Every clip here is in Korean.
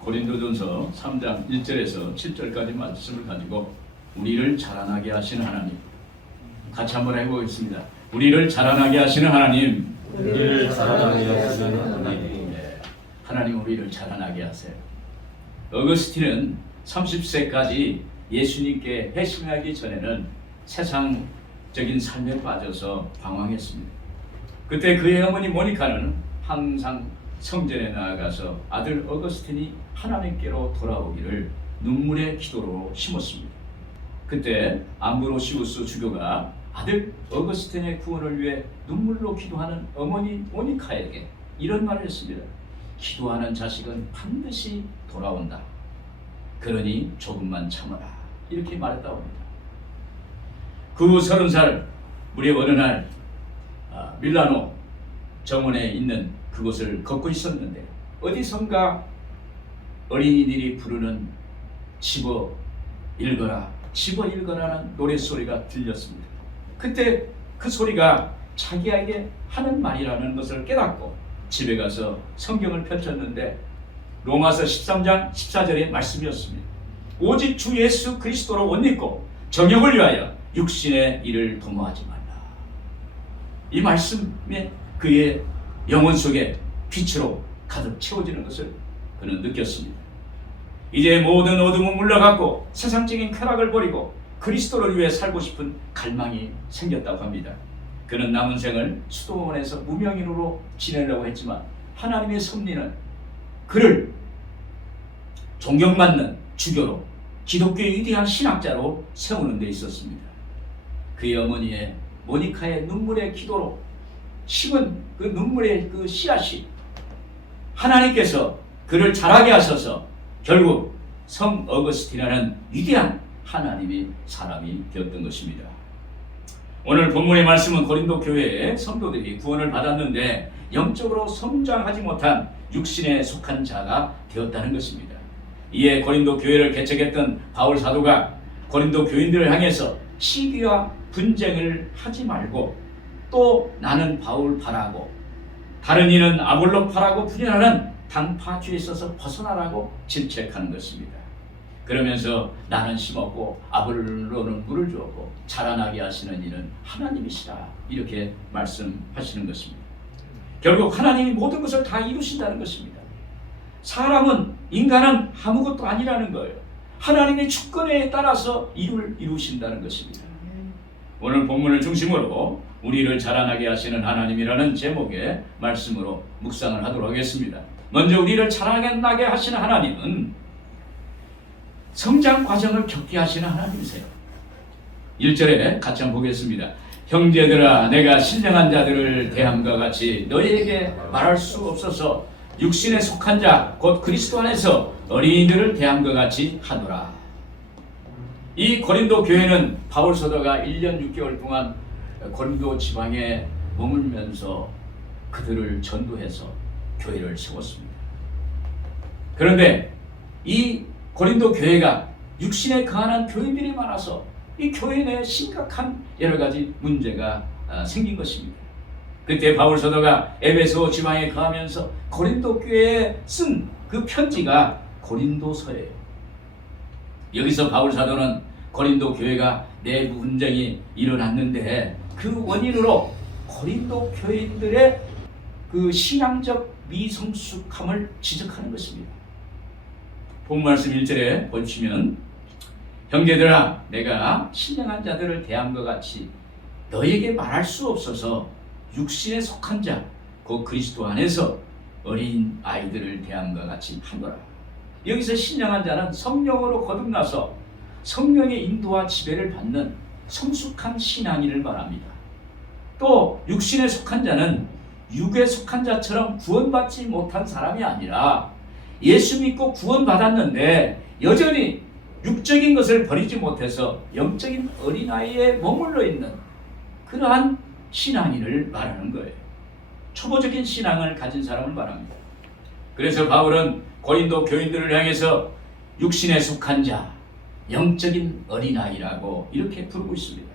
고린도전서 3장 1절에서 7절까지 말씀을 가지고 우리를 자라나게 하시는 하나님, 같이 한번 해보겠습니다. 우리를 자라나게 하시는 하나님, 우리를 자라나게 하시는 하나님. 하나님 우리를 자라나게 하세요. 어거스틴은 30세까지 예수님께 회심하기 전에는 세상적인 삶에 빠져서 방황했습니다. 그때 그의 어머니 모니카는 항상 성전에 나아가서 아들 어거스틴이 하나님께로 돌아오기를 눈물의 기도로 심었습니다. 그때 암브로시우스 주교가 아들 어거스틴의 구원을 위해 눈물로 기도하는 어머니 모니카에게 이런 말을 했습니다. 기도하는 자식은 반드시 돌아온다. 그러니 조금만 참아라. 이렇게 말했다고 합니다. 그 후 30살 무렵 어느 날 밀라노 정원에 있는 그곳을 걷고 있었는데 어디선가 어린이들이 부르는 집어 읽어라, 집어 읽어라는 노랫소리가 들렸습니다. 그때 그 소리가 자기에게 하는 말이라는 것을 깨닫고 집에 가서 성경을 펼쳤는데 로마서 13장 14절의 말씀이었습니다. 오직 주 예수 그리스도로 옷 입고 정욕을 위하여 육신의 일을 도모하지 말라. 이 말씀에 그의 영혼 속에 빛으로 가득 채워지는 것을 그는 느꼈습니다. 이제 모든 어둠은 물러갔고 세상적인 쾌락을 버리고 그리스도를 위해 살고 싶은 갈망이 생겼다고 합니다. 그는 남은 생을 수도원에서 무명인으로 지내려고 했지만 하나님의 섭리는 그를 존경받는 주교로 기독교의 위대한 신학자로 세우는 데 있었습니다. 그의 어머니의 모니카의 눈물의 기도로 심은 그 눈물의 그 씨앗이 하나님께서 그를 자라게 하셔서 결국 성 어거스틴이라는 위대한 하나님의 사람이 되었던 것입니다. 오늘 본문의 말씀은 고린도 교회의 성도들이 구원을 받았는데 영적으로 성장하지 못한 육신에 속한 자가 되었다는 것입니다. 이에 고린도 교회를 개척했던 바울 사도가 고린도 교인들을 향해서 시기와 분쟁을 하지 말고 또 나는 바울 파라고 다른 이는 아볼로 파라고 분열하는 당파주의에 있어서 벗어나라고 질책하는 것입니다. 그러면서 나는 심었고 아볼로는 물을 주었고 자라나게 하시는 이는 하나님이시라 이렇게 말씀하시는 것입니다. 결국 하나님이 모든 것을 다 이루신다는 것입니다. 사람은 인간은 아무것도 아니라는 거예요. 하나님의 주권에 따라서 이루신다는 것입니다. 오늘 본문을 중심으로 우리를 자라나게 하시는 하나님이라는 제목의 말씀으로 묵상을 하도록 하겠습니다. 먼저 우리를 자라나게 하시는 하나님은 성장 과정을 겪게 하시는 하나님이세요. 1절에 같이 한번 보겠습니다. 형제들아 내가 신령한 자들을 대함과 같이 너희에게 말할 수 없어서 육신에 속한 자 곧 그리스도 안에서 어린이들을 대함과 같이 하노라. 이 고린도 교회는 바울 사도가 1년 6개월 동안 고린도 지방에 머물면서 그들을 전도해서 교회를 세웠습니다. 그런데 이 고린도 교회가 육신에 거하는 교인들이 많아서 이 교회 내에 심각한 여러 가지 문제가 생긴 것입니다. 그때 바울 사도가 에베소 지방에 거하면서 고린도 교회에 쓴 그 편지가 고린도서예요. 여기서 바울 사도는 고린도 교회가 내부 분쟁이 일어났는데 그 원인으로 고린도 교인들의 그 신앙적 미성숙함을 지적하는 것입니다. 본 말씀 1절에 보시면 형제들아 내가 신령한 자들을 대함과 같이 너에게 말할 수 없어서 육신에 속한 자 곧 그리스도 안에서 어린 아이들을 대함과 같이 하노라. 여기서 신령한 자는 성령으로 거듭나서 성령의 인도와 지배를 받는 성숙한 신앙인을 말합니다. 또 육신에 속한 자는 육에 속한 자처럼 구원받지 못한 사람이 아니라 예수 믿고 구원받았는데 여전히 육적인 것을 버리지 못해서 영적인 어린아이에 머물러 있는 그러한 신앙인을 말하는 거예요. 초보적인 신앙을 가진 사람을 말합니다. 그래서 바울은 고린도 교인들을 향해서 육신에 속한 자, 영적인 어린아이라고 이렇게 부르고 있습니다.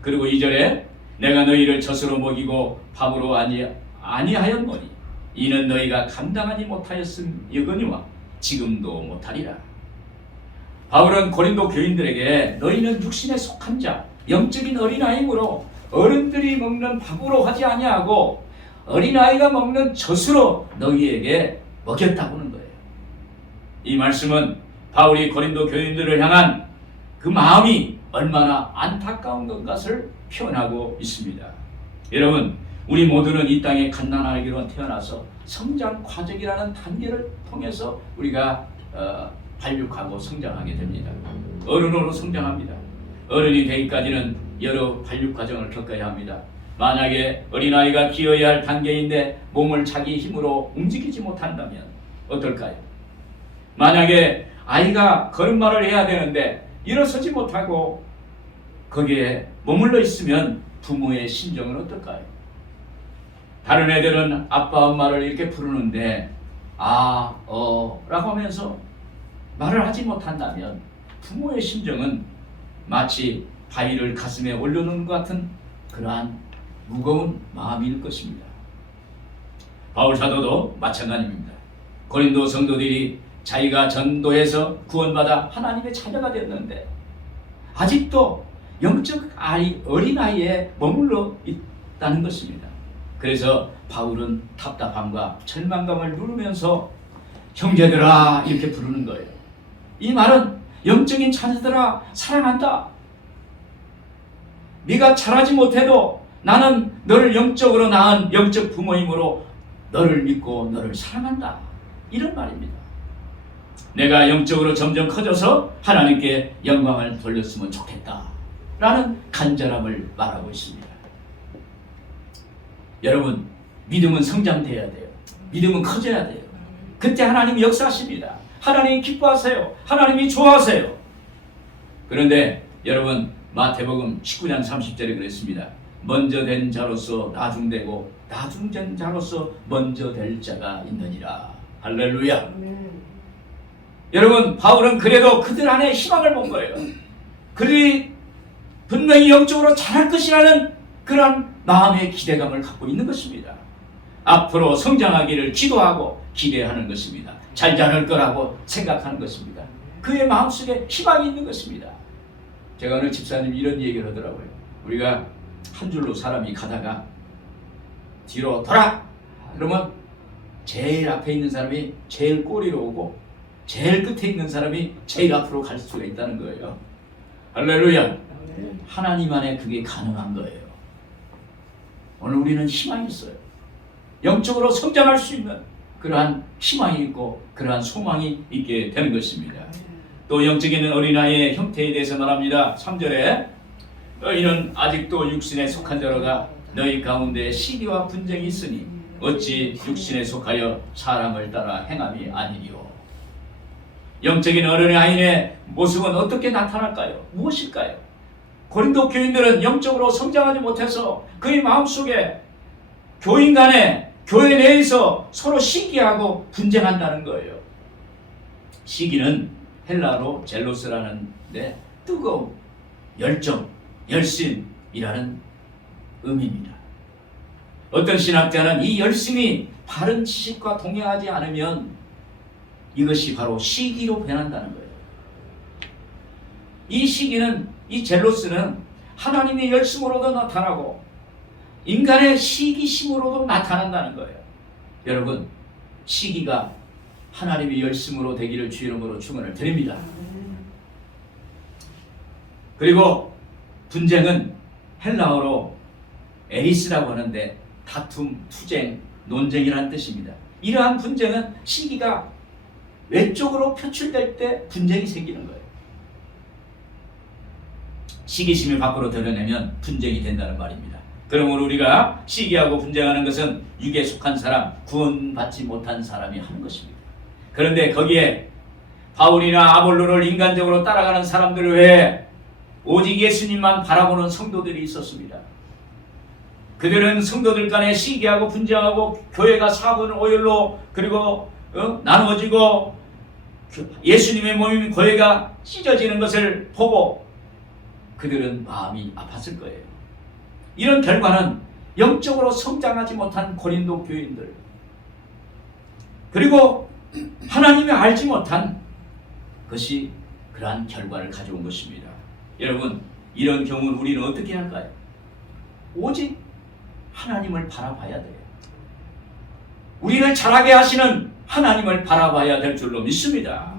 그리고 2절에 내가 너희를 젖으로 먹이고 밥으로 아니하였노니 이는 너희가 감당하지 못하였음이거니와 지금도 못하리라. 바울은 고린도 교인들에게 너희는 육신에 속한 자, 영적인 어린아이므로 어른들이 먹는 밥으로 하지 아니하고 어린아이가 먹는 젖으로 너희에게 먹였다고는 거예요. 이 말씀은 바울이 고린도 교인들을 향한 그 마음이 얼마나 안타까운 것을 표현하고 있습니다. 여러분, 우리 모두는 이 땅에 갓난아기로 태어나서 성장 과정이라는 단계를 통해서 우리가 발육하고 성장하게 됩니다. 어른으로 성장합니다. 어른이 되기까지는 여러 발육 과정을 겪어야 합니다. 만약에 어린아이가 기어야 할 단계인데 몸을 자기 힘으로 움직이지 못한다면 어떨까요? 만약에 아이가 걸음마를 해야 되는데 일어서지 못하고 거기에 머물러 있으면 부모의 심정은 어떨까요? 다른 애들은 아빠 엄마를 이렇게 부르는데 라고 하면서 말을 하지 못한다면 부모의 심정은 마치 바위를 가슴에 올려놓은 것 같은 그러한 무거운 마음일 것입니다. 바울 사도도 마찬가지입니다. 고린도 성도들이 자기가 전도해서 구원받아 하나님의 자녀가 됐는데 아직도 영적 어린아이에 머물러 있다는 것입니다. 그래서 바울은 답답함과 절망감을 누르면서 형제들아 이렇게 부르는 거예요. 이 말은 영적인 자녀들아 사랑한다. 네가 잘하지 못해도 나는 너를 영적으로 낳은 영적 부모이므로 너를 믿고 너를 사랑한다. 이런 말입니다. 내가 영적으로 점점 커져서 하나님께 영광을 돌렸으면 좋겠다. 라는 간절함을 말하고 있습니다. 여러분, 믿음은 성장돼야 돼요. 믿음은 커져야 돼요. 그때 하나님이 역사하십니다. 하나님이 기뻐하세요. 하나님이 좋아하세요. 그런데 여러분, 마태복음 19장 30절에 그랬습니다. 먼저 된 자로서 나중되고 나중된 자로서 먼저 될 자가 있느니라. 할렐루야. 여러분, 바울은 그래도 그들 안에 희망을 본 거예요. 그들이 분명히 영적으로 잘할 것이라는 그런 마음의 기대감을 갖고 있는 것입니다. 앞으로 성장하기를 기도하고 기대하는 것입니다. 잘 자랄 거라고 생각하는 것입니다. 그의 마음속에 희망이 있는 것입니다. 제가 오늘 집사님 이런 얘기를 하더라고요. 우리가 한 줄로 사람이 가다가 뒤로 돌아! 그러면 제일 앞에 있는 사람이 제일 꼬리로 오고 제일 끝에 있는 사람이 제일 앞으로 갈 수가 있다는 거예요. 할렐루야. 하나님 안에 그게 가능한 거예요. 오늘 우리는 희망이 있어요. 영적으로 성장할 수 있는 그러한 희망이 있고 그러한 소망이 있게 되는 것입니다. 또 영적인 어린아이의 형태에 대해서 말합니다. 3절에 너희는 아직도 육신에 속한 자로다. 너희 가운데 시기와 분쟁이 있으니 어찌 육신에 속하여 사람을 따라 행함이 아니리요. 영적인 어린아이의 모습은 어떻게 나타날까요? 무엇일까요? 고린도 교인들은 영적으로 성장하지 못해서 그의 마음속에 교인 간에 교회 내에서 서로 시기하고 분쟁한다는 거예요. 시기는 헬라어로 젤로스라는데 뜨거움, 열정, 열심이라는 의미입니다. 어떤 신학자는 이 열심이 바른 지식과 동행하지 않으면 이것이 바로 시기로 변한다는 거예요. 이 시기는, 이 젤로스는 하나님의 열심으로도 나타나고 인간의 시기심으로도 나타난다는 거예요. 여러분, 시기가 하나님의 열심으로 되기를 주 이름으로 축원을 드립니다. 그리고 분쟁은 헬라어로 에리스라고 하는데 다툼, 투쟁, 논쟁이라는 뜻입니다. 이러한 분쟁은 시기가 외적으로 표출될 때 분쟁이 생기는 거예요. 시기심을 밖으로 드러내면 분쟁이 된다는 말입니다. 그러므로 우리가 시기하고 분쟁하는 것은 육에 속한 사람, 구원받지 못한 사람이 하는 것입니다. 그런데 거기에 바울이나 아볼로를 인간적으로 따라가는 사람들 외에 오직 예수님만 바라보는 성도들이 있었습니다. 그들은 성도들 간에 시기하고 분쟁하고 교회가 사분 오열로 그리고 나누어지고 예수님의 몸인 교회가 찢어지는 것을 보고 그들은 마음이 아팠을 거예요. 이런 결과는 영적으로 성장하지 못한 고린도 교인들, 그리고 하나님이 알지 못한 것이 그러한 결과를 가져온 것입니다. 여러분, 이런 경우는 우리는 어떻게 할까요? 오직 하나님을 바라봐야 돼요. 우리를 자라게 하시는 하나님을 바라봐야 될 줄로 믿습니다.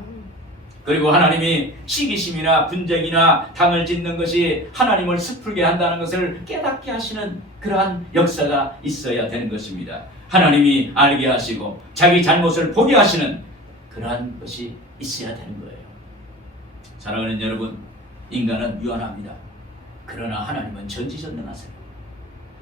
그리고 하나님이 시기심이나 분쟁이나 당을 짓는 것이 하나님을 슬프게 한다는 것을 깨닫게 하시는 그러한 역사가 있어야 되는 것입니다. 하나님이 알게 하시고 자기 잘못을 보게 하시는 그러한 것이 있어야 되는 거예요. 사랑하는 여러분, 인간은 유한합니다. 그러나 하나님은 전지전능하세요.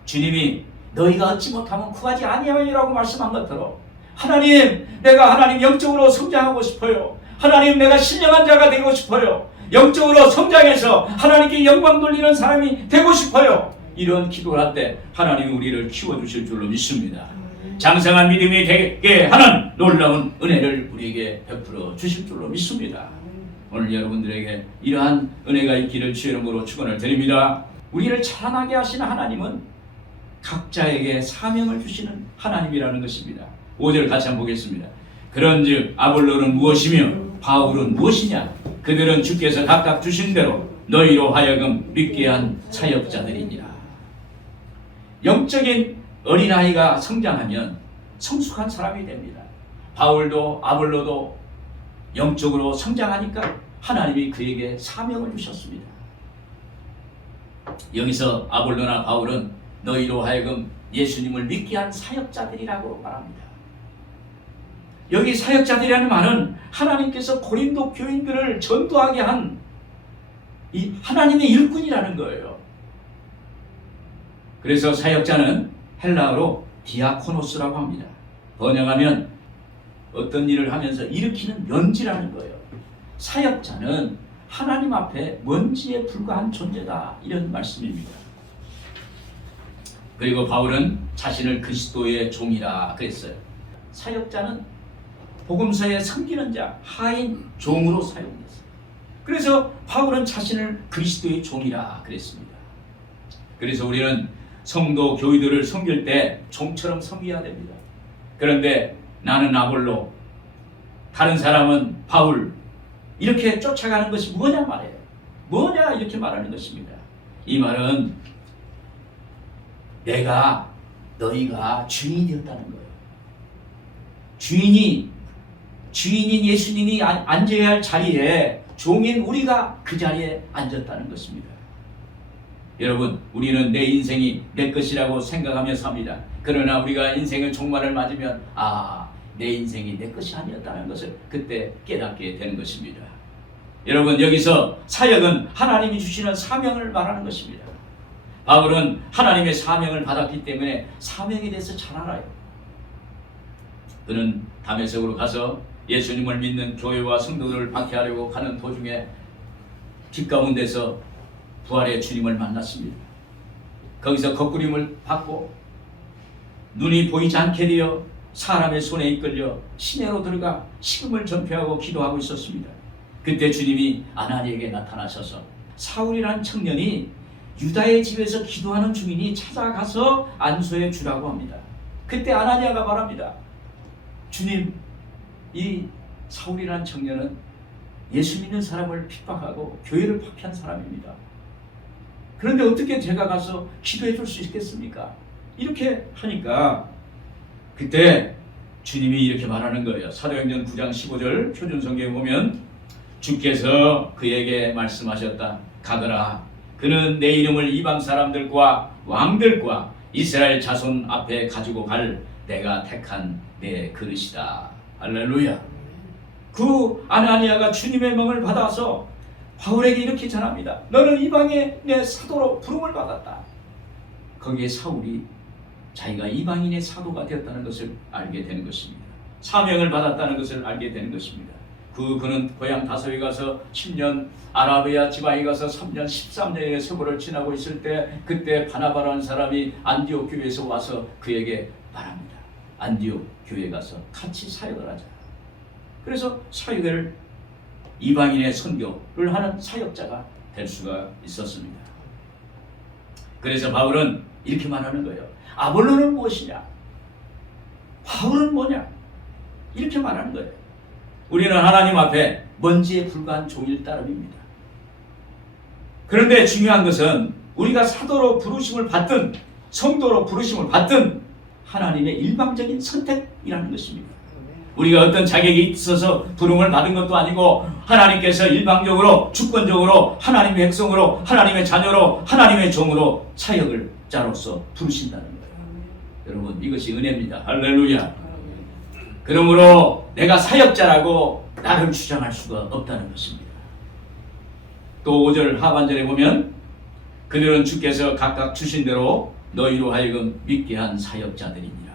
주님이 너희가 얻지 못하면 구하지 아니하리라고 말씀한 것처럼 하나님, 내가 하나님 영적으로 성장하고 싶어요. 하나님, 내가 신령한 자가 되고 싶어요. 영적으로 성장해서 하나님께 영광 돌리는 사람이 되고 싶어요. 이런 기도를 할 때 하나님이 우리를 키워주실 줄로 믿습니다. 장성한 믿음이 되게 하는 놀라운 은혜를 우리에게 베풀어 주실 줄로 믿습니다. 오늘 여러분들에게 이러한 은혜가 있기를 주의 이름으로 축원을 드립니다. 우리를 자라나게 하시는 하나님은 각자에게 사명을 주시는 하나님이라는 것입니다. 5절 같이 한번 보겠습니다. 그런즉 아볼로는 무엇이며 바울은 무엇이냐? 그들은 주께서 각각 주신 대로 너희로 하여금 믿게 한 사역자들이니라. 영적인 어린아이가 성장하면 성숙한 사람이 됩니다. 바울도 아볼로도 영적으로 성장하니까 하나님이 그에게 사명을 주셨습니다. 여기서 아볼로나 바울은 너희로 하여금 예수님을 믿게 한 사역자들이라고 말합니다. 여기 사역자들이라는 말은 하나님께서 고린도 교인들을 전도하게 한 이 하나님의 일꾼이라는 거예요. 그래서 사역자는 헬라어로 디아코노스라고 합니다. 번역하면 어떤 일을 하면서 일으키는 먼지라는 거예요. 사역자는 하나님 앞에 먼지에 불과한 존재다, 이런 말씀입니다. 그리고 바울은 자신을 그리스도의 종이라 그랬어요. 사역자는 복음서에 섬기는 자, 하인, 종으로 사용됐어요. 그래서 바울은 자신을 그리스도의 종이라 그랬습니다. 그래서 우리는 성도 교회들을 섬길 때 종처럼 섬겨야 됩니다. 그런데 나는 아볼로, 다른 사람은 바울, 이렇게 쫓아가는 것이 뭐냐 말이에요. 뭐냐 이렇게 말하는 것입니다. 이 말은 너희가 주인이 되었다는 거예요. 주인인 예수님이 앉아야 할 자리에 종인 우리가 그 자리에 앉았다는 것입니다. 여러분, 우리는 내 인생이 내 것이라고 생각하며 삽니다. 그러나 우리가 인생의 종말을 맞으면 내 인생이 내 것이 아니었다는 것을 그때 깨닫게 되는 것입니다. 여러분, 여기서 사역은 하나님이 주시는 사명을 말하는 것입니다. 바울은 하나님의 사명을 받았기 때문에 사명에 대해서 잘 알아요. 그는 다메섹으로 가서 예수님을 믿는 교회와 성도들을 박해하려고 가는 도중에 길 가운데서 부활의 주님을 만났습니다. 거기서 거꾸림을 받고 눈이 보이지 않게 되어 사람의 손에 이끌려 시내로 들어가 식음을 전폐하고 기도하고 있었습니다. 그때 주님이 아나니에게 나타나셔서 사울이라는 청년이 유다의 집에서 기도하는 중이니 찾아가서 안수해 주라고 합니다. 그때 아나니아가 말합니다. 주님, 이 사울이라는 청년은 예수 믿는 사람을 핍박하고 교회를 박해한 사람입니다. 그런데 어떻게 제가 가서 기도해 줄 수 있겠습니까? 이렇게 하니까 그때 주님이 이렇게 말하는 거예요. 사도행전 9장 15절 표준성경에 보면 주께서 그에게 말씀하셨다. 가거라. 그는 내 이름을 이방 사람들과 왕들과 이스라엘 자손 앞에 가지고 갈 내가 택한 내 그릇이다. 할렐루야. 그 아나니아가 주님의 명을 받아서 바울에게 이렇게 전합니다. 너는 이방의 내 사도로 부름을 받았다. 거기에 사울이 자기가 이방인의 사도가 되었다는 것을 알게 되는 것입니다. 사명을 받았다는 것을 알게 되는 것입니다. 그는 고향 다소에 가서 10년, 아라비아 지방에 가서 3년, 13년의 세월을 지나고 있을 때 그때 바나바라는 사람이 안디옥 교회에서 와서 그에게 말합니다. 안디옥 교회에 가서 같이 사역을 하자. 그래서 사역을 이방인의 선교를 하는 사역자가 될 수가 있었습니다. 그래서 바울은 이렇게 말하는 거예요. 아볼로는 무엇이냐? 바울은 뭐냐? 이렇게 말하는 거예요. 우리는 하나님 앞에 먼지에 불과한 종일 따름입니다. 그런데 중요한 것은 우리가 사도로 부르심을 받든 성도로 부르심을 받든 하나님의 일방적인 선택이라는 것입니다. 우리가 어떤 자격이 있어서 부름을 받은 것도 아니고 하나님께서 일방적으로 주권적으로 하나님의 백성으로 하나님의 자녀로 하나님의 종으로 사역을 자로서 부르신다는 거예요. 여러분, 이것이 은혜입니다. 할렐루야. 그러므로 내가 사역자라고 나를 주장할 수가 없다는 것입니다. 또 5절 하반절에 보면 그들은 주께서 각각 주신 대로 너희로 하여금 믿게 한 사역자들이니라.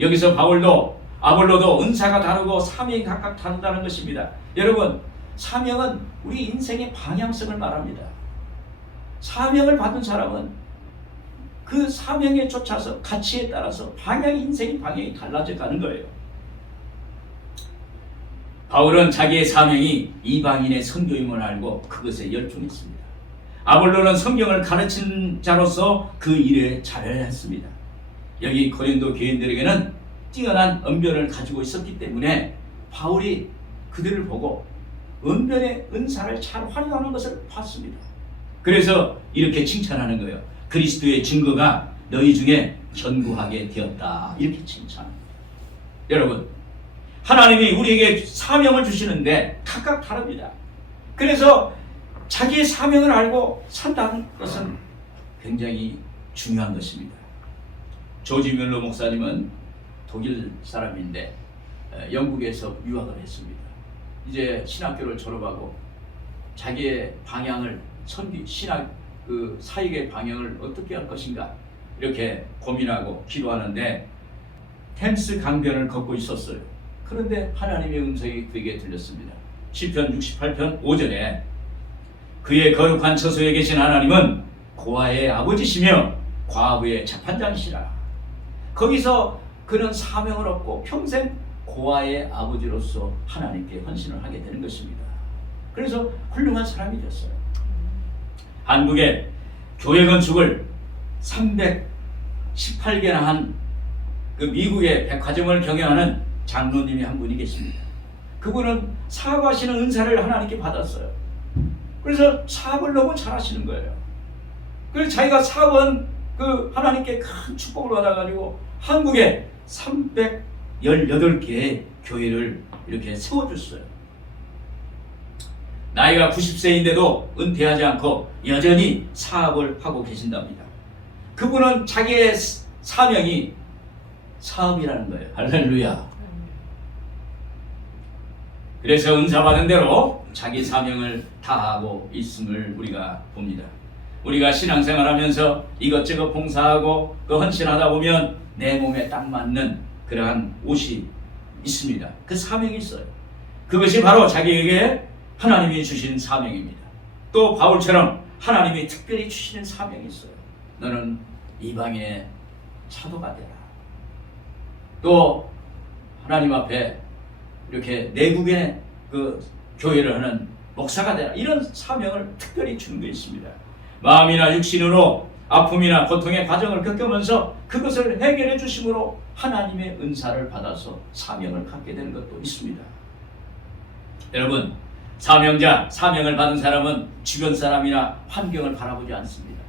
여기서 바울도 아볼로도 은사가 다르고 사명이 각각 다르다는 것입니다. 여러분, 사명은 우리 인생의 방향성을 말합니다. 사명을 받은 사람은 그 사명에 쫓아서 가치에 따라서 인생의 방향이 달라져 가는 거예요. 바울은 자기의 사명이 이방인의 선교임을 알고 그것에 열중했습니다. 아볼로는 성경을 가르친 자로서 그 일에 잘했습니다. 여기 고린도 교인들에게는 뛰어난 언변을 가지고 있었기 때문에 바울이 그들을 보고 언변의 은사를 잘 활용하는 것을 봤습니다. 그래서 이렇게 칭찬하는 거예요. 그리스도의 증거가 너희 중에 견고하게 되었다. 이렇게 칭찬합니다. 여러분, 하나님이 우리에게 사명을 주시는데 각각 다릅니다. 그래서 자기의 사명을 알고 산다는 것은 굉장히 중요한 것입니다. 조지 뮬러 목사님은 독일 사람인데 영국에서 유학을 했습니다. 이제 신학교를 졸업하고 자기의 방향을 신학 사역의 방향을 어떻게 할 것인가 이렇게 고민하고 기도하는데 템스 강변을 걷고 있었어요. 그런데 하나님의 음성이 그에게 들렸습니다. 시편 68편 5절에 그의 거룩한 처소에 계신 하나님은 고아의 아버지시며 과부의 재판장이시라. 거기서 그는 사명을 얻고 평생 고아의 아버지로서 하나님께 헌신을 하게 되는 것입니다. 그래서 훌륭한 사람이 됐어요. 한국에 교회 건축을 318개나 한 그 미국의 백화점을 경영하는 장로님이 한 분이 계십니다. 그분은 사업하시는 은사를 하나님께 받았어요. 그래서 사업을 너무 잘하시는 거예요. 그래서 자기가 사업은 그 하나님께 큰 축복을 받아가지고 한국에 318개의 교회를 이렇게 세워줬어요. 나이가 90세인데도 은퇴하지 않고 여전히 사업을 하고 계신답니다. 그분은 자기의 사명이 사업이라는 거예요. 할렐루야. 그래서 은사 받은 대로 자기 사명을 다하고 있음을 우리가 봅니다. 우리가 신앙생활하면서 이것저것 봉사하고 그 헌신하다 보면 내 몸에 딱 맞는 그러한 옷이 있습니다. 그 사명이 있어요. 그것이 바로 자기에게 하나님이 주신 사명입니다. 또 바울처럼 하나님이 특별히 주시는 사명이 있어요. 너는 이방인의 사도가 되라. 또 하나님 앞에 이렇게 내국의 그 교회를 하는 목사가 되라. 이런 사명을 특별히 주는 게 있습니다. 마음이나 육신으로 아픔이나 고통의 과정을 겪으면서 그것을 해결해 주심으로 하나님의 은사를 받아서 사명을 갖게 되는 것도 있습니다. 여러분, 사명을 받은 사람은 주변 사람이나 환경을 바라보지 않습니다.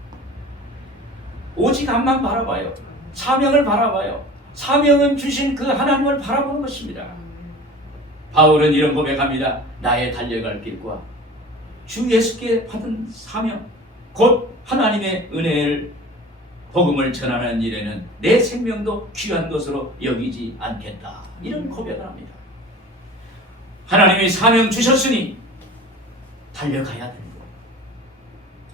오직 앞만 바라봐요. 사명을 바라봐요. 사명은 주신 그 하나님을 바라보는 것입니다. 바울은 이런 고백합니다. 나의 달려갈 길과 주 예수께 받은 사명, 곧 하나님의 은혜를 복음을 전하는 일에는 내 생명도 귀한 것으로 여기지 않겠다. 이런 고백을 합니다. 하나님이 사명 주셨으니 달려가야 되는 거예요.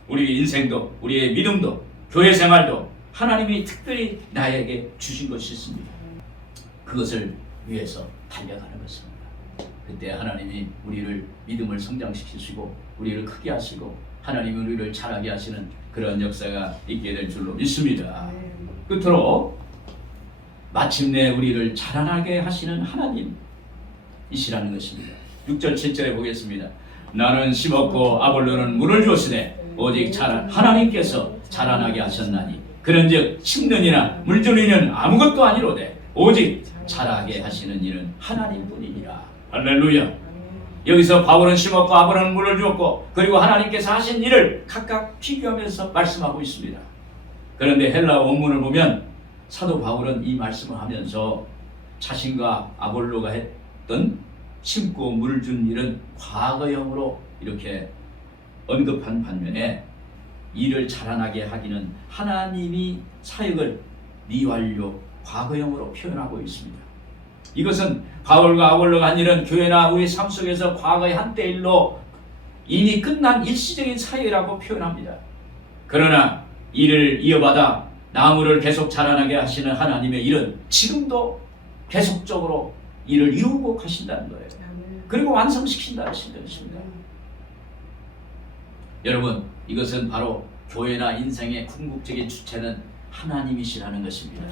우리 인생도 우리의 믿음도 교회 생활도 하나님이 특별히 나에게 주신 것이 있습니다. 그것을 위해서 달려가는 것입니다. 그때 하나님이 우리를 믿음을 성장시키시고 우리를 크게 하시고 하나님이 우리를 자라게 하시는 그런 역사가 있게 될 줄로 믿습니다. 끝으로 마침내 우리를 자라나게 하시는 하나님이시라는 것입니다. 6절 7절에 보겠습니다. 나는 심었고 아볼로는 물을 주었으되 오직 하나님께서 자라나게 하셨나니 그런즉 심는 이나 물주는 이는 아무것도 아니로되 오직 자라게 하시는 이는 하나님뿐이니라. 할렐루야. 여기서 바울은 심었고 아브라함은 물을 주었고 그리고 하나님께서 하신 일을 각각 비교하면서 말씀하고 있습니다. 그런데 헬라 원문을 보면 사도 바울은 이 말씀을 하면서 자신과 아볼로가 했던 심고 물을 준 일은 과거형으로 이렇게 언급한 반면에 일을 자라나게 하기는 하나님이 사역을 미완료 과거형으로 표현하고 있습니다. 이것은 바울과 아볼로가 한 일은 교회나 우리 삶 속에서 과거의 한때 일로 이미 끝난 일시적인 사역이라고 표현합니다. 그러나 이를 이어받아 나무를 계속 자라나게 하시는 하나님의 일은 지금도 계속적으로 일을 이루고 가신다는 거예요. 그리고 완성시킨다는 것입니다. 여러분, 이것은 바로 교회나 인생의 궁극적인 주체는 하나님이시라는 것입니다.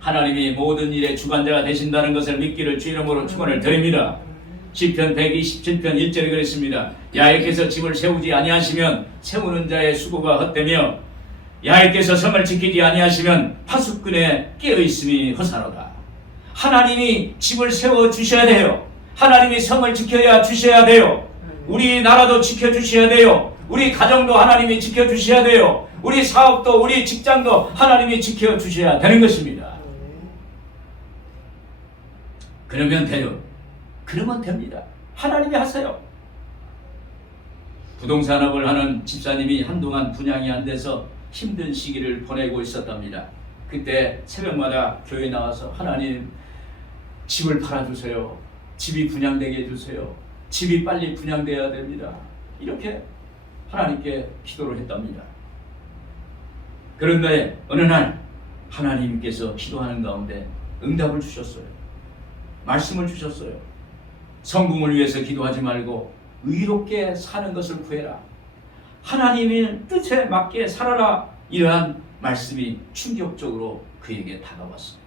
하나님이 모든 일의 주관자가 되신다는 것을 믿기를 주 이름으로 축원을 드립니다. 시편 127편 1절에 그랬습니다. 야훼께서 집을 세우지 아니하시면 세우는 자의 수고가 헛되며 야훼께서 성을 지키지 아니하시면 파수꾼의 깨어있음이 허사로다. 하나님이 집을 세워 주셔야 돼요. 하나님이 성을 지켜야 주셔야 돼요. 우리 나라도 지켜주셔야 돼요. 우리 가정도 하나님이 지켜주셔야 돼요. 우리 사업도 우리 직장도 하나님이 지켜주셔야 되는 것입니다. 그러면 돼요. 그러면 됩니다. 하나님이 하세요. 부동산업을 하는 집사님이 한동안 분양이 안 돼서 힘든 시기를 보내고 있었답니다. 그때 새벽마다 교회 나와서 하나님 집을 팔아주세요. 집이 분양되게 해주세요. 집이 빨리 분양돼야 됩니다. 이렇게 하나님께 기도를 했답니다. 그런데 어느 날 하나님께서 기도하는 가운데 응답을 주셨어요. 말씀을 주셨어요. 성공을 위해서 기도하지 말고 의롭게 사는 것을 구해라. 하나님의 뜻에 맞게 살아라. 이러한 말씀이 충격적으로 그에게 다가왔어요.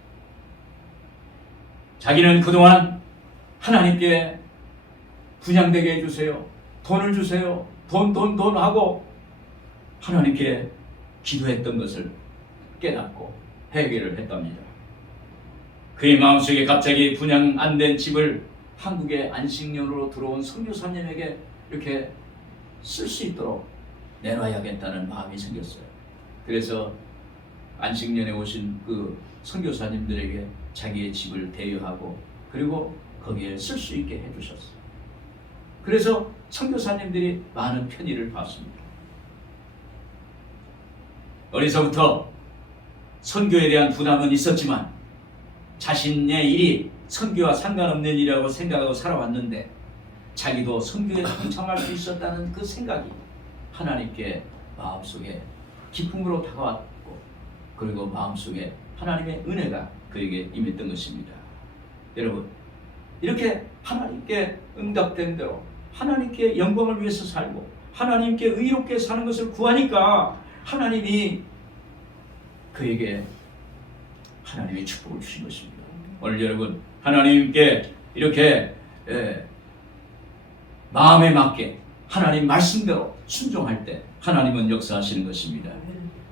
자기는 그동안 하나님께 분양되게 해주세요. 돈을 주세요. 돈 하고 하나님께 기도했던 것을 깨닫고 회개를 했답니다. 그의 마음속에 갑자기 분양 안 된 집을 한국의 안식년으로 들어온 선교사님에게 이렇게 쓸 수 있도록 내놔야겠다는 마음이 생겼어요. 그래서 안식년에 오신 그 선교사님들에게 자기의 집을 대여하고 그리고 거기에 쓸 수 있게 해주셨어요. 그래서 선교사님들이 많은 편의를 봤습니다. 어려서부터 선교에 대한 부담은 있었지만 자신의 일이 선교와 상관없는 일이라고 생각하고 살아왔는데 자기도 선교에 동참할 수 있었다는 그 생각이 하나님께 마음속에 기쁨으로 다가왔고 그리고 마음속에 하나님의 은혜가 그에게 임했던 것입니다. 여러분, 이렇게 하나님께 응답된 대로 하나님께 영광을 위해서 살고 하나님께 의롭게 사는 것을 구하니까 하나님이 그에게 하나님의 축복을 주신 것입니다. 오늘 여러분, 하나님께 이렇게 마음에 맞게 하나님 말씀대로 순종할 때 하나님은 역사하시는 것입니다.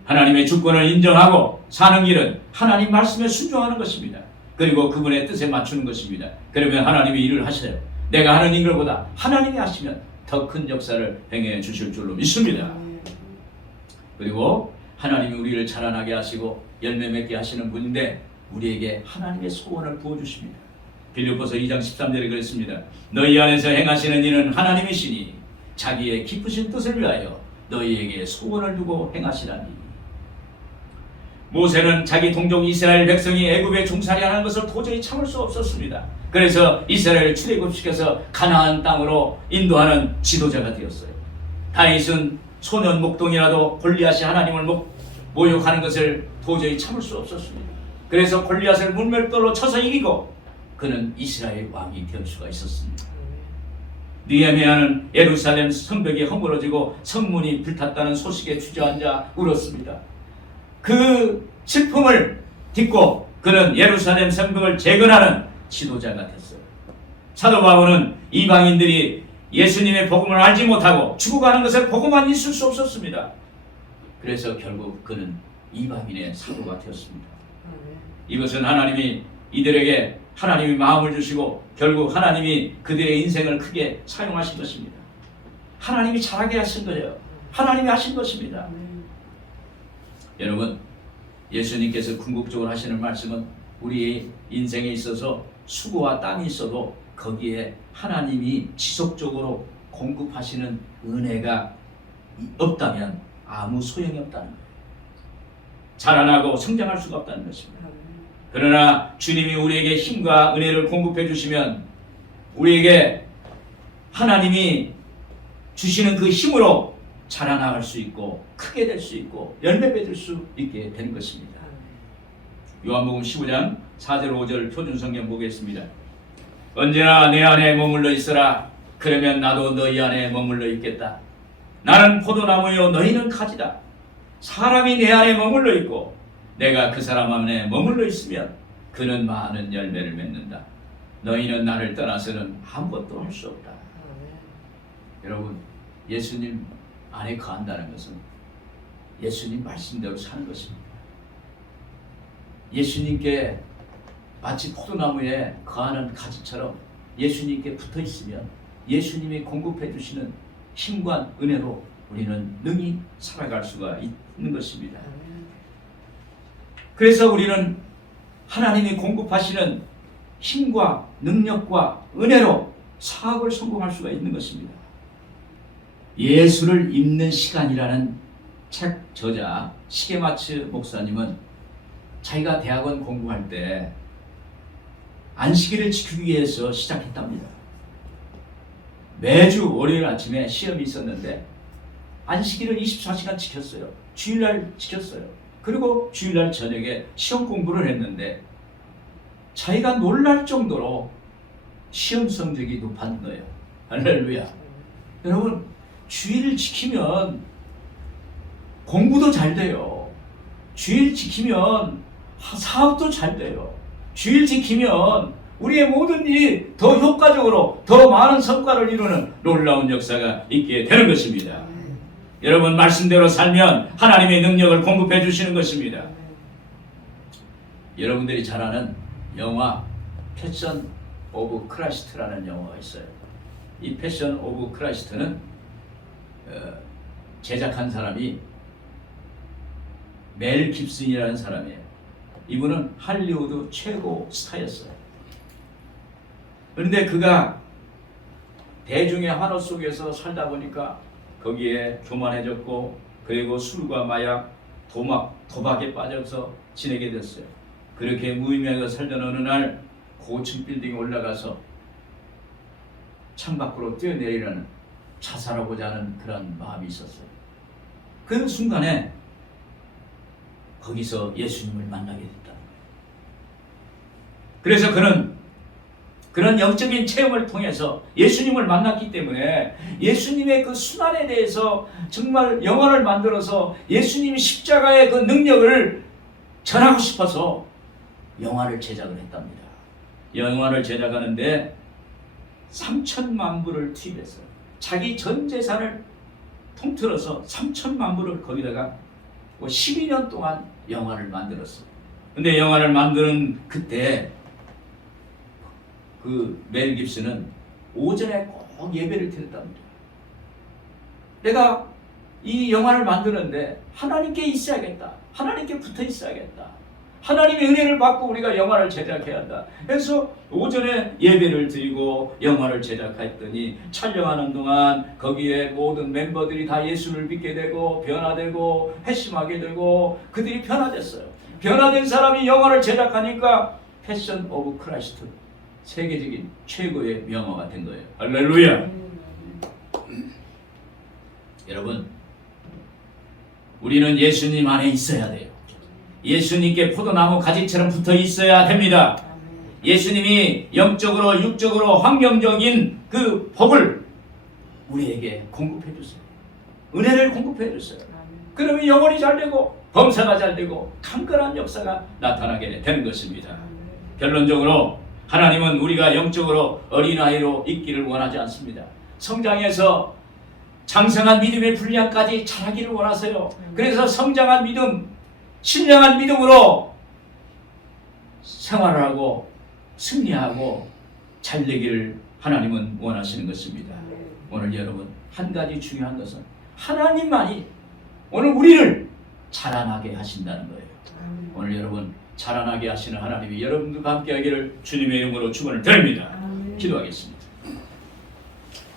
하나님의 주권을 인정하고 사는 길은 하나님 말씀에 순종하는 것입니다. 그리고 그분의 뜻에 맞추는 것입니다. 그러면 하나님이 일을 하셔요. 내가 하는 일보다 하나님이 하시면 더 큰 역사를 행해 주실 줄로 믿습니다. 그리고 하나님이 우리를 자라나게 하시고 열매 맺게 하시는 분인데 우리에게 하나님의 소원을 부어주십니다. 빌립보서 2장 13절에 그랬습니다. 너희 안에서 행하시는 이는 하나님이시니 자기의 기쁘신 뜻을 위하여 너희에게 소원을 두고 행하시라니. 모세는 자기 동족 이스라엘 백성이 애굽에 종살이하는 것을 도저히 참을 수 없었습니다. 그래서 이스라엘을 출애굽시켜서 가나안 땅으로 인도하는 지도자가 되었어요. 다윗은 소년 목동이라도 골리앗이 하나님을 모욕하는 것을 도저히 참을 수 없었습니다. 그래서 골리앗을 문멸도로 쳐서 이기고 그는 이스라엘 왕이 될 수가 있었습니다. 느헤미야는 예루살렘 성벽이 허물어지고 성문이 불탔다는 소식에 주저앉아 울었습니다. 그 슬픔을 딛고 그는 예루살렘 성벽을 재건하는 지도자가 됐어요. 사도 바울은 이방인들이 예수님의 복음을 알지 못하고 죽어가는 것을 보고만 있을 수 없었습니다. 그래서 결국 그는 이방인의 사도가 되었습니다. 이것은 하나님이 이들에게 하나님이 마음을 주시고 결국 하나님이 그들의 인생을 크게 사용하신 것입니다. 하나님이 잘하게 하신 거예요. 하나님이 하신 것입니다. 여러분, 예수님께서 궁극적으로 하시는 말씀은 우리의 인생에 있어서 수고와 땀이 있어도 거기에 하나님이 지속적으로 공급하시는 은혜가 없다면 아무 소용이 없다는 거예요. 자라나고 성장할 수가 없다는 것입니다. 그러나 주님이 우리에게 힘과 은혜를 공급해 주시면 우리에게 하나님이 주시는 그 힘으로 자라나갈 수 있고 크게 될 수 있고 열매 맺을 수 있게 되는 것입니다. 요한복음 15장 4절 5절 표준성경 보겠습니다. 언제나 내 안에 머물러 있으라. 그러면 나도 너희 안에 머물러 있겠다. 나는 포도나무요 너희는 가지다. 사람이 내 안에 머물러 있고 내가 그 사람 안에 머물러 있으면 그는 많은 열매를 맺는다. 너희는 나를 떠나서는 아무것도 할 수 없다. 여러분, 예수님 안에 거한다는 것은 예수님 말씀대로 사는 것입니다. 예수님께 마치 포도나무에 거하는 가지처럼 예수님께 붙어 있으면 예수님이 공급해 주시는 힘과 은혜로 우리는 능히 살아갈 수가 있는 것입니다. 그래서 우리는 하나님이 공급하시는 힘과 능력과 은혜로 사업을 성공할 수가 있는 것입니다. 예수를 입는 시간이라는 책 저자 시게마츠 목사님은 자기가 대학원 공부할 때 안식일을 지키기 위해서 시작했답니다. 매주 월요일 아침에 시험이 있었는데 안식일을 24시간 지켰어요. 주일날 지켰어요. 그리고 주일날 저녁에 시험 공부를 했는데 자기가 놀랄 정도로 시험 성적이 높았는 거예요. 할렐루야. 여러분, 주일 지키면 공부도 잘 돼요. 주일 지키면 사업도 잘 돼요. 주일 지키면 우리의 모든 일이 더 효과적으로 더 많은 성과를 이루는 놀라운 역사가 있게 되는 것입니다. 여러분, 말씀대로 살면 하나님의 능력을 공급해 주시는 것입니다. 여러분들이 잘 아는 영화 패션 오브 크라이스트라는 영화가 있어요. 이 패션 오브 크라이스트는 제작한 사람이 멜 깁슨이라는 사람이에요. 이분은 할리우드 최고 스타였어요. 그런데 그가 대중의 환호 속에서 살다 보니까 거기에 교만해졌고 그리고 술과 마약, 도박에 빠져서 지내게 됐어요. 그렇게 무의미하게 살던 어느 날 고층 빌딩에 올라가서 창밖으로 뛰어내리려는 자살하고자 하는 그런 마음이 있었어요. 그 순간에 거기서 예수님을 만나게 됐다는 거예요. 그래서 그는 그런 영적인 체험을 통해서 예수님을 만났기 때문에 예수님의 그 순환에 대해서 정말 영화를 만들어서 예수님이 십자가의 그 능력을 전하고 싶어서 영화를 제작을 했답니다. 영화를 제작하는데 3천만 불을 투입했어요. 자기 전 재산을 통틀어서 3천만 불을 거기다가 12년 동안 영화를 만들었어요. 근데 영화를 만드는 그때 그 멜 깁슨은 오전에 꼭 예배를 드렸답니다. 내가 이 영화를 만드는데 하나님께 있어야겠다. 하나님께 붙어 있어야겠다. 하나님의 은혜를 받고 우리가 영화를 제작해야 한다. 그래서 오전에 예배를 드리고 영화를 제작했더니 촬영하는 동안 거기에 모든 멤버들이 다 예수를 믿게 되고 변화되고 회심하게 되고 그들이 변화됐어요. 변화된 사람이 영화를 제작하니까 패션 오브 크라이스트, 세계적인 최고의 명화가 된 거예요. 할렐루야. 여러분, 우리는 예수님 안에 있어야 돼요. 예수님께 포도나무 가지처럼 붙어 있어야 됩니다. 예수님이 영적으로 육적으로 환경적인 그 복을 우리에게 공급해 주세요. 은혜를 공급해 주세요. 그러면 영혼이 잘 되고 범사가 잘 되고 강건한 역사가 나타나게 되는 것입니다. 결론적으로 하나님은 우리가 영적으로 어린아이로 있기를 원하지 않습니다. 성장해서 장성한 믿음의 분량까지 자라기를 원하세요. 그래서 성장한 믿음, 신령한 믿음으로 생활을 하고 승리하고 잘 되기를 하나님은 원하시는 것입니다. 오늘 여러분 한 가지 중요한 것은 하나님만이 오늘 우리를 자라나게 하신다는 거예요. 오늘 여러분 자라나게 하시는 하나님이 여러분들과 함께 하기를 주님의 이름으로 축원을 드립니다. 기도하겠습니다.